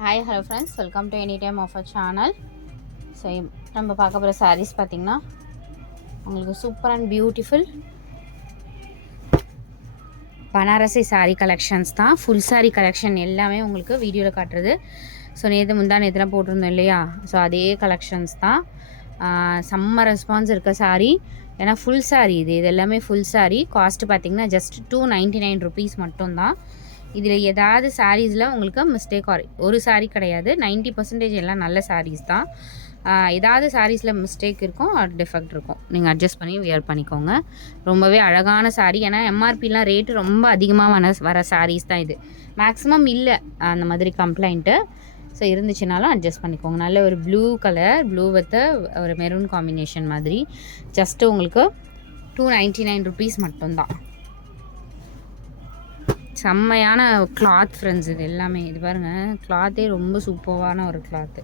Hi hello friends, welcome to any time of a channel. So நம்ம பார்க்க போகிற சாரீஸ் பார்த்திங்கன்னா உங்களுக்கு super and beautiful Banarasi sari collections தான். ஃபுல் சாரீ கலெக்ஷன் எல்லாமே உங்களுக்கு வீடியோவில் காட்டுறது. ஸோ நேற்றுலாம் போட்டிருந்தோம் இல்லையா, ஸோ அதே கலெக்ஷன்ஸ் தான். செம்ம ரெஸ்பான்ஸ் இருக்க சாரீ, ஏன்னா ஃபுல் சாரீ இது எல்லாமே ஃபுல் சாரீ. காஸ்ட்டு பார்த்திங்கன்னா ஜஸ்ட் 299 ருபீஸ் மட்டும்தான். இதில் ஏதாவது சாரீஸில் உங்களுக்கு மிஸ்டேக் ஒரு சாரீ கிடையாது, 90% எல்லாம் நல்ல சாரீஸ் தான். ஏதாவது சாரீஸில் மிஸ்டேக் இருக்கும், டிஃபெக்ட் இருக்கும், நீங்கள் அட்ஜஸ்ட் பண்ணி வியர் பண்ணிக்கோங்க. ரொம்பவே அழகான சாரீ. ஏன்னா எம்ஆர்பிலாம் ரேட்டு ரொம்ப அதிகமாக வர சாரீஸ் தான் இது. மேக்ஸிமம் இல்லை அந்த மாதிரி கம்ப்ளைண்ட்டு. ஸோ இருந்துச்சுனாலும் அட்ஜஸ்ட் பண்ணிக்கோங்க. நல்ல ஒரு ப்ளூ கலர், ப்ளூ வித் ஒரு மெரூன் காம்பினேஷன் மாதிரி. ஜஸ்ட்டு உங்களுக்கு 299 ருபீஸ் மட்டும்தான். செம்மையான கிளாத் ஃப்ரெண்ட்ஸ், இது எல்லாமே. இது பாருங்கள், கிளாத்தே ரொம்ப சூப்பரான ஒரு கிளாத்து.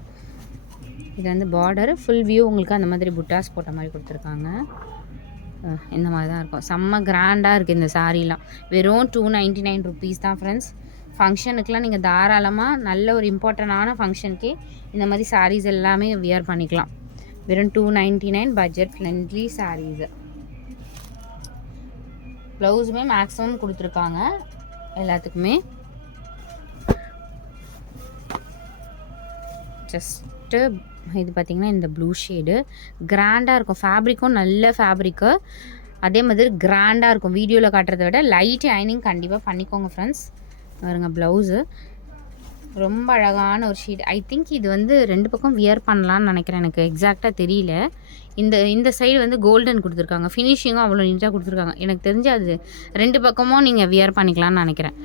இது வந்து பார்டர் ஃபுல் வியூ உங்களுக்கு அந்த மாதிரி புட்டாஸ் போட்ட மாதிரி கொடுத்துருக்காங்க. இந்த மாதிரி தான் இருக்கும். செம்ம கிராண்டாக இருக்குது இந்த சாரீலாம். வெறும் 299 ருபீஸ் தான் ஃப்ரெண்ட்ஸ். ஃபங்க்ஷனுக்கெலாம் நீங்கள் தாராளமாக நல்ல ஒரு இம்பார்ட்டண்டான ஃபங்க்ஷனுக்கே இந்த மாதிரி சாரீஸ் எல்லாமே வியர் பண்ணிக்கலாம். வெறும் 299 பட்ஜெட் ஃப்ரெண்ட்லி சாரீஸு. ப்ளவுஸுமே மேக்ஸிமம் கொடுத்துருக்காங்க எல்லாத்துக்குமே. ஜஸ்ட்டு இது பார்த்திங்கன்னா இந்த ப்ளூ ஷேடு கிராண்டாக இருக்கும். ஃபேப்ரிக்கும் நல்ல ஃபேப்ரிக்கு, அதே மாதிரி கிராண்டாக இருக்கும். வீடியோவில் காட்டுறதை விட லைட் ஐனிங் கண்டிப்பாக பண்ணிக்கோங்க ஃப்ரெண்ட்ஸ். பாருங்க, ப்ளவுஸு ரொம்ப அழகான ஒரு ஷீட். ஐ திங்க் இது வந்து 2 பக்கம் வியர் பண்ணலான்னு நினைக்கிறேன், எனக்கு எக்ஸாக்டாக தெரியல. இந்த சைடு வந்து கோல்டன் கொடுத்துருக்காங்க, ஃபினிஷிங்கும் அவ்வளோ நீட்டாக கொடுத்துருக்காங்க. எனக்கு தெரிஞ்சு அது 2 பக்கமும் நீங்கள் வியர் பண்ணிக்கலான்னு நினைக்கிறேன்.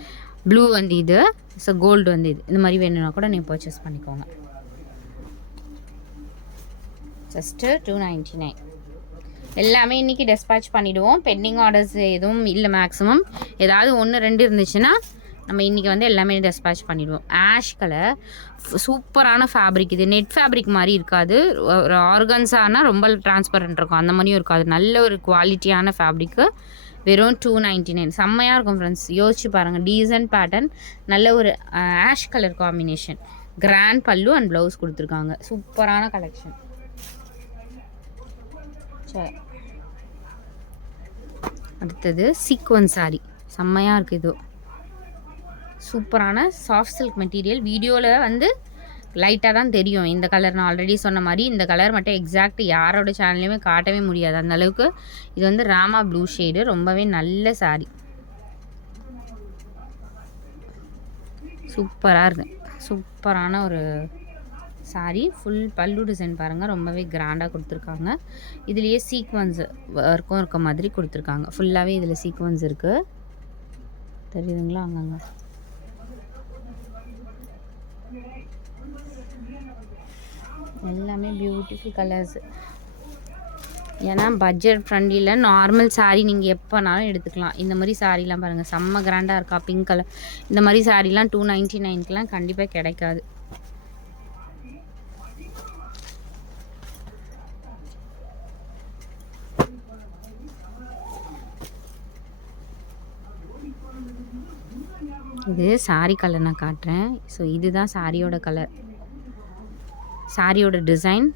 ப்ளூ வந்து இது, ஸோ கோல்டு வந்து இது. இந்த மாதிரி வேணும்னா கூட நீங்கள் பர்ச்சேஸ் பண்ணிக்கோங்க. ஜஸ்ட்டு 299. எல்லாமே இன்றைக்கி டெஸ்பேட்ச் பண்ணிவிடுவோம். பெண்டிங் ஆர்டர்ஸ் எதுவும் இல்லை. மேக்ஸிமம் ஏதாவது 1-2 இருந்துச்சுன்னா நம்ம இன்றைக்கி வந்து எல்லாமே டெஸ்பேட்ச் பண்ணிவிடுவோம். ஆஷ் கலர், சூப்பரான ஃபேப்ரிக். இது நெட் ஃபேப்ரிக் மாதிரி இருக்காது, ஒரு ஆர்கன்ஸானால் ரொம்ப டிரான்ஸ்பரண்ட் இருக்கும், அந்த மாதிரியும் இருக்காது. நல்ல ஒரு குவாலிட்டியான ஃபேப்ரிக்கு. வெறும் 299. செம்மையாக இருக்கும் ஃப்ரெண்ட்ஸ். யோசிச்சு பாருங்கள், டீசன்ட் பேட்டர்ன், நல்ல ஒரு ஆஷ் கலர் காம்பினேஷன். கிராண்ட் பல்லு அண்ட் ப்ளவுஸ் கொடுத்துருக்காங்க. சூப்பரான கலெக்ஷன். சரி, அடுத்தது சீக்வன்ஸ் சாரீ. செம்மையாக இருக்குது. இது சூப்பரான சாஃப்ட் சில்க் மெட்டீரியல். வீடியோவில் வந்து லைட்டாக தான் தெரியும் இந்த கலர். நான் ஆல்ரெடி சொன்ன மாதிரி இந்த கலர் மட்டும் எக்ஸாக்ட் யாரோட சேனல்லையுமே காட்டவே முடியாது, அந்தளவுக்கு. இது வந்து ராமா ப்ளூ ஷேடு, ரொம்பவே நல்ல சாரீ. சூப்பராக இருக்கு, சூப்பரான ஒரு சாரீ. ஃபுல் பல்லு டிசைன் பாருங்கள், ரொம்பவே கிராண்டாக கொடுத்துருக்காங்க. இதுலேயே சீக்வன்ஸ் ஒர்க்கும் இருக்க மாதிரி கொடுத்துருக்காங்க. ஃபுல்லாகவே இதில் சீக்வன்ஸ் இருக்குது, தெரியுதுங்களா? அங்கங்கே எல்லாமே பியூட்டிஃபுல் கலர்ஸ். ஏன்னா பட்ஜெட் ஃப்ரெண்ட்லியில் நார்மல் சாரீ நீங்கள் எப்போனாலும் எடுத்துக்கலாம். இந்த மாதிரி சாரீலாம் பாருங்கள், செம்ம கிராண்டாக இருக்கா, பிங்க் கலர். இந்த மாதிரி சாரீலாம் 299க்குலாம் கண்டிப்பாக கிடைக்காது. இது சாரீ கலர் நான் காட்டுறேன். ஸோ இதுதான் சாரியோட கலர், சாரியோட டிசைன்.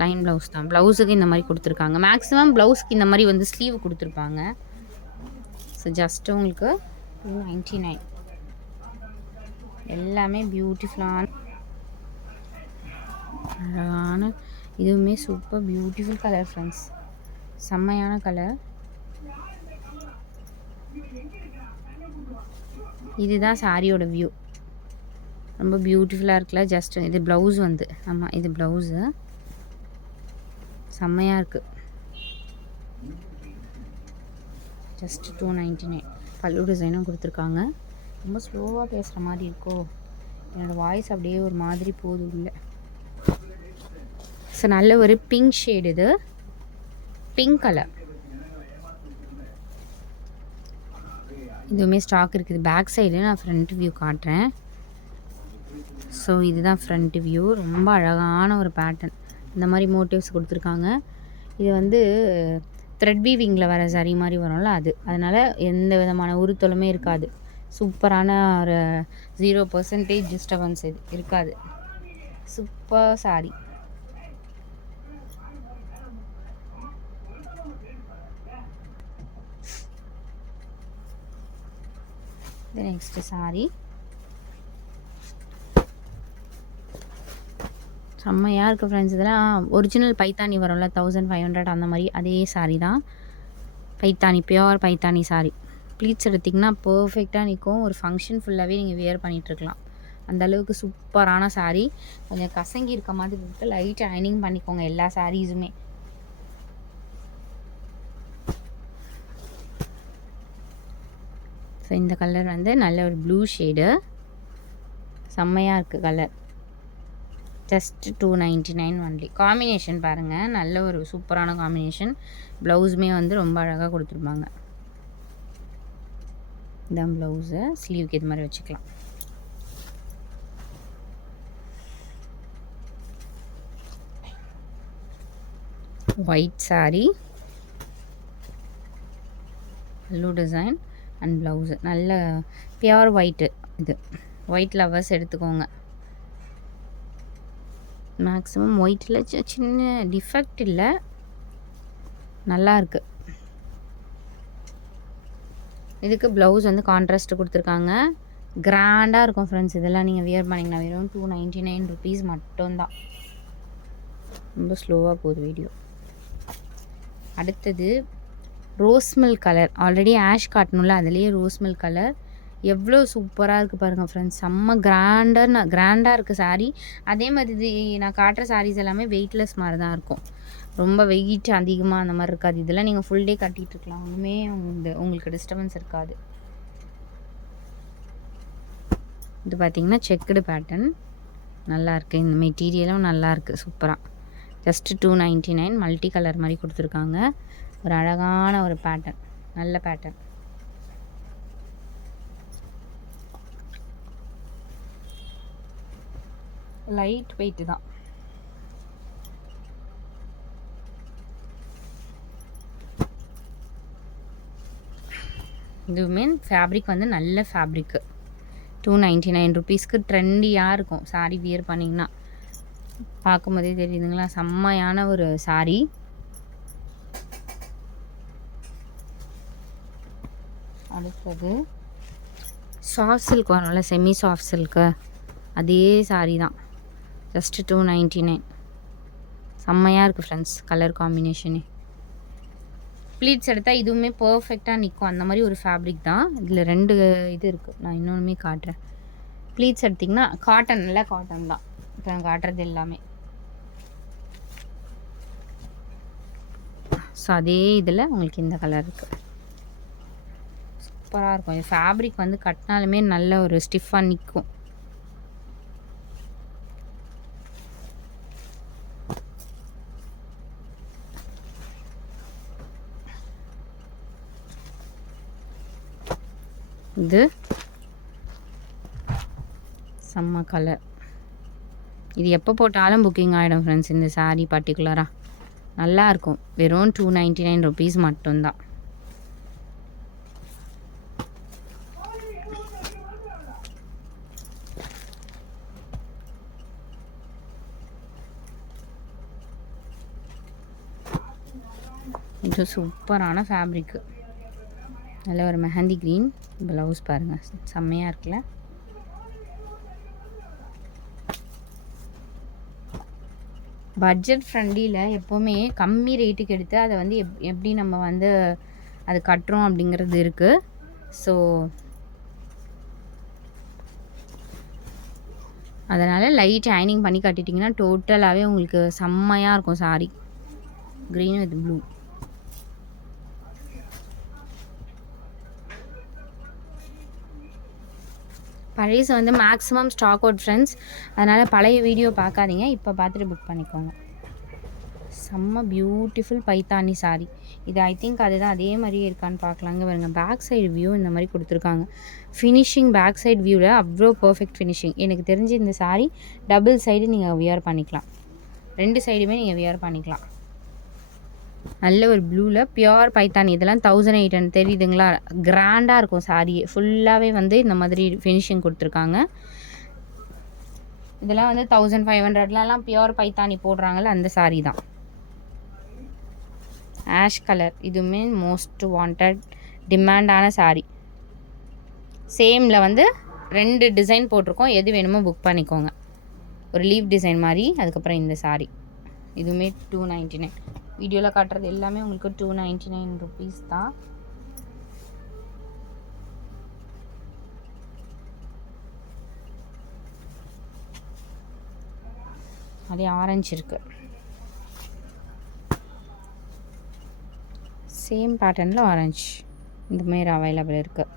லைன் ப்ளவுஸ் தான். ப்ளவுஸுக்கு இந்த மாதிரி கொடுத்துருக்காங்க. மேக்ஸிமம் ப்ளவுஸ்க்கு இந்த மாதிரி வந்து ஸ்லீவ் கொடுத்துருப்பாங்க. ஸோ ஜஸ்ட்டு உங்களுக்கு 299. எல்லாமே பியூட்டிஃபுல்லான அழகான, இதுவுமே சூப்பர் பியூட்டிஃபுல் கலர் ஃப்ரெண்ட்ஸ். செம்மையான கலர். இதுதான் சாரியோட வியூ. ரொம்ப பியூட்டிஃபுல்லாக இருக்குல்ல. ஜஸ்ட் இது ப்ளவுஸ் வந்து, ஆமாம் இது ப்ளவுஸு. செம்மையாக இருக்குது. ஜஸ்ட் 299. பல்லு டிசைனும் கொடுத்துருக்காங்க. ரொம்ப ஸ்லோவாக பேசுகிற மாதிரி இருக்கோ, என்னோடய வாய்ஸ் அப்படியே ஒரு மாதிரி போகுது இல்லை. ஸோ நல்ல ஒரு பிங்க் ஷேடு. இது பிங்க் கலர். இதுவுமே ஸ்டாக் இருக்குது. பேக் சைடு நான் ஃப்ரண்ட் வியூ காட்டுறேன். ஸோ இதுதான் ஃப்ரண்ட் வியூ. ரொம்ப அழகான ஒரு பேட்டர்ன். இந்த மாதிரி மோட்டிவ்ஸ் கொடுத்துருக்காங்க. இது வந்து த்ரெட் வீவிங்கில் வர சாரீ மாதிரி வரும்ல, அது. அதனால் எந்த விதமான உருத்தலுமே இருக்காது. சூப்பரான ஒரு 0% டிஸ்டர்பன்ஸ் இது இருக்காது. Super sorry. நெக்ஸ்ட் சாரி செம்மையாக இருக்குது ஃப்ரெண்ட்ஸ். இதெல்லாம் ஒரிஜினல் பைத்தானி வரும்ல 1500 அந்த மாதிரி அதே சாரீ தான். பைத்தானி, பியோர் பைத்தானி சாரீ. ப்ளீட்ஸ் எடுத்திங்கன்னா பர்ஃபெக்டாக நிற்கும். ஒரு ஃபங்க்ஷன் ஃபுல்லாகவே நீங்கள் வியர் பண்ணிகிட்ருக்கலாம். அந்தளவுக்கு சூப்பரான சாரீ. கொஞ்சம் கசங்கி இருக்க மாதிரி இருக்குது. லைட் அயனிங் பண்ணிக்கோங்க எல்லா சாரீஸுமே. ஸோ இந்த கலர் வந்து நல்ல ஒரு ப்ளூ ஷேடு, செம்மையாக இருக்குது கலர். Just 299 only. காம்பினேஷன் பாருங்கள், நல்ல ஒரு சூப்பரான காம்பினேஷன். ப்ளவுஸுமே வந்து ரொம்ப அழகாக கொடுத்துருப்பாங்க. இதான் ப்ளவுஸு. ஸ்லீவுக்கு இது மாதிரி வச்சுக்கலாம். White sari, blue design and blouse. நல்ல பியோர் ஒயிட்டு. இது ஒயிட் லவர்ஸ் எடுத்துக்கோங்க. மேக்ஸிமம் ஒயிட்டில் சின்ன டிஃபெக்ட் இல்லை, நல்லா இருக்குது. இதுக்கு ப்ளவுஸ் வந்து கான்ட்ராஸ்ட் கொடுத்துருக்காங்க. கிராண்டாக இருக்கும் ஃப்ரெண்ட்ஸ். இதெல்லாம் நீங்கள் வியர் பண்ணிங்கன்னா வெறும் 299 ருபீஸ் மட்டும்தான். ரொம்ப ஸ்லோவாக போகுது வீடியோ. அடுத்தது rose milk colour. Already ash காட்டணும்ல, அதுலேயே ரோஸ் மில்க் கலர். எவ்வளோ சூப்பராக இருக்குது பாருங்கள் ஃப்ரெண்ட்ஸ். செம்ம கிராண்டாக இருக்குது சாரீ. அதே மாதிரி இது நான் காட்டுற சாரீஸ் எல்லாமே வெயிட்லெஸ் மாதிரி தான் இருக்கும். ரொம்ப வெயிட் அதிகமாக அந்த மாதிரி இருக்காது. இதெல்லாம் நீங்கள் ஃபுல் டே கட்டிகிட்டு இருக்கலாம். ஒன்றுமே உங்களுக்கு டிஸ்டர்பன்ஸ் இருக்காது. இது பார்த்திங்கன்னா செக்குடு பேட்டர்ன் நல்லாயிருக்கு. இந்த மெட்டீரியலும் நல்லாயிருக்கு சூப்பராக. ஜஸ்ட்டு 299. மல்டி கலர் மாதிரி கொடுத்துருக்காங்க. ஒரு அழகான ஒரு பேட்டர்ன், நல்ல பேட்டர்ன். லைட் வெயிட்டு தான். இதுவுமே ஃபேப்ரிக் வந்து நல்ல ஃபேப்ரிக்கு. 299 ருபீஸ்க்கு ட்ரெண்டியாக இருக்கும். சாரீ வியர் பண்ணிங்கன்னா பார்க்கும்போதே தெரியுதுங்களா, செம்மையான ஒரு சாரீ. அடுத்தது சாஃப்ட் சில்க் வரும்ல, செமி சாஃப்ட் சில்க்கு, அதே சாரீ தான். ஜஸ்ட்டு 299. செம்மையாக இருக்குது ஃப்ரெண்ட்ஸ் கலர் காம்பினேஷனே. ப்ளீட்ஸ் எடுத்தால் இதுவுமே பர்ஃபெக்டாக நிற்கும். அந்த மாதிரி ஒரு ஃபேப்ரிக் தான். இதில் 2 இது இருக்குது. நான் இன்னொன்றுமே காட்டுறேன். ப்ளீட்ஸ் எடுத்திங்கன்னா காட்டன், நல்லா காட்டன் தான் இப்போ நான் காட்டுறது எல்லாமே. ஸோ அதே இதில் உங்களுக்கு இந்த கலர் இருக்குது. சூப்பராக இருக்கும். இது ஃபேப்ரிக் வந்து கட்டினாலுமே நல்ல ஒரு ஸ்டிஃபாக நிற்கும். இது செம்ம கலர். இது எப்போ போட்டாலும் புக்கிங் ஆகிடும் ஃப்ரெண்ட்ஸ். இந்த சாரீ பர்டிகுலராக நல்லாயிருக்கும். வெறும் 299 ருபீஸ் மட்டும்தான். இது சூப்பரான ஃபேப்ரிக்கு. நல்ல ஒரு மெஹந்தி க்ரீன். ப்ளவுஸ் பாருங்கள், செம்மையாக இருக்குல்ல. பட்ஜெட் ஃப்ரெண்ட்லியில் எப்போவுமே கம்மி ரேட்டுக்கு எடுத்து அதை வந்து எப்படி நம்ம வந்து அது கட்டுறோம் அப்படிங்கிறது இருக்குது. ஸோ அதனால் லைட் அயனிங் பண்ணி கட்டிட்டிங்கன்னா டோட்டலாகவே உங்களுக்கு செம்மையாக இருக்கும் சாரீ. Green with blue. பழைய வந்து மேக்ஸிமம் ஸ்டாக் அவுட் ஃப்ரெண்ட்ஸ். அதனால் பழைய வீடியோ பார்க்காதீங்க, இப்போ பார்த்துட்டு புக் பண்ணிக்கோங்க. செம்ம பியூட்டிஃபுல் பைத்தானி சாரீ. இது ஐ திங்க் அதுதான், அதே மாதிரியே இருக்கான்னு பார்க்கலாங்க. பாருங்க, பேக் சைடு வியூ இந்த மாதிரி கொடுத்துருக்காங்க. ஃபினிஷிங் பேக் சைடு வியூவில் அவ்வளோ பர்ஃபெக்ட் ஃபினிஷிங். எனக்கு தெரிஞ்சு இந்த சாரீ டபுள் சைடு நீங்கள் வியர் பண்ணிக்கலாம். 2 சைடுமே நீங்கள் வியர் பண்ணிக்கலாம். நல்ல ஒரு ப்ளூவில் பியோர் பைத்தானி. இதெல்லாம் 1800 தெரியுதுங்களா? கிராண்டாக இருக்கும் சாரியே. ஃபுல்லாகவே வந்து இந்த மாதிரி ஃபினிஷிங் கொடுத்துருக்காங்க. இதெல்லாம் வந்து 1500லாம் பியோர் பைத்தானி போடுறாங்கல்ல, அந்த சாரீ தான். ஆஷ் கலர், இதுவுமே மோஸ்ட் வாண்டட் டிமாண்டான சாரீ. சேமில் வந்து 2 டிசைன் போட்டிருக்கோம். எது வேணுமோ புக் பண்ணிக்கோங்க. ஒரு லீவ் டிசைன் மாதிரி, அதுக்கப்புறம் இந்த சாரீ. இதுவுமே 299. வீடியோவில் காட்டுறது எல்லாமே உங்களுக்கு 299 ருபீஸ் தான். அதே ஆரஞ்சு இருக்குது. சேம் பேட்டர்னில் ஆரஞ்சு இந்த மாதிரி அவைலபிள் இருக்குது.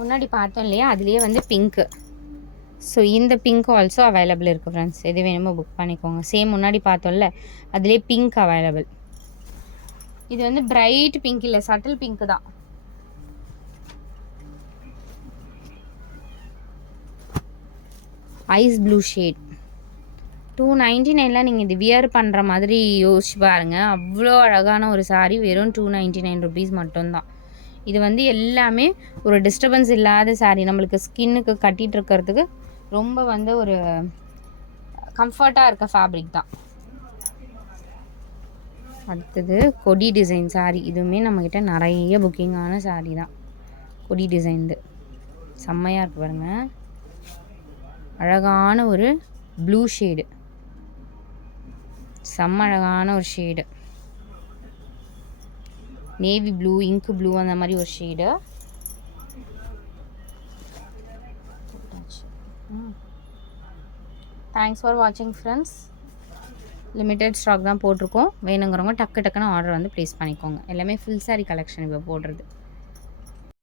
முன்னாடி பார்த்தோம் இல்லையா, அதுலேயே வந்து பிங்க்கு. ஸோ இந்த பிங்க் ஆல்சோ அவைலபிள் இருக்குது ஃப்ரெண்ட்ஸ். எது வேணுமோ புக் பண்ணிக்கோங்க. சேம் முன்னாடி பார்த்தோம்ல, அதுலேயே பிங்க் அவைலபிள். இது வந்து பிரைட் பிங்க் இல்லை, சட்டில் பிங்க் தான். Ice blue shade 299. நீங்கள் இது வியர் பண்ணுற மாதிரி யோசிச்சு பாருங்கள். அவ்வளோ அழகான ஒரு சாரீ. வெறும் 299 ருபீஸ் மட்டும்தான். இது வந்து எல்லாமே ஒரு டிஸ்டர்பன்ஸ் இல்லாத சாரீ. நம்மளுக்கு ஸ்கின்னுக்கு கட்டிகிட்டு இருக்கிறதுக்கு ரொம்ப வந்து ஒரு கம்ஃபர்ட்டாக இருக்க ஃபேப்ரிக் தான். அடுத்தது கொடி டிசைன் சாரீ. இதுவுமே நம்மக்கிட்ட நிறைய புக்கிங்கான சாரீ தான். கொடி டிசைன்து செம்மையாக இருக்குது பாருங்கள். அழகான ஒரு ப்ளூ ஷேடு, செம்ம அழகான ஒரு ஷேடு. நேவி ப்ளூ, இங்கு ப்ளூ, அந்த மாதிரி ஒரு ஷேடு. தேங்க்ஸ் ஃபார் வாட்சிங் ஃப்ரெண்ட்ஸ். லிமிட்டட் ஸ்டாக் தான் போட்டிருக்கோம். வேணுங்கிறவங்க டக்கு டக்குன்னு ஆர்டர் வந்து ப்ளேஸ் பண்ணிக்கோங்க. எல்லாமே ஃபுல் சாரீ கலெக்ஷன் இப்போ போடுறது.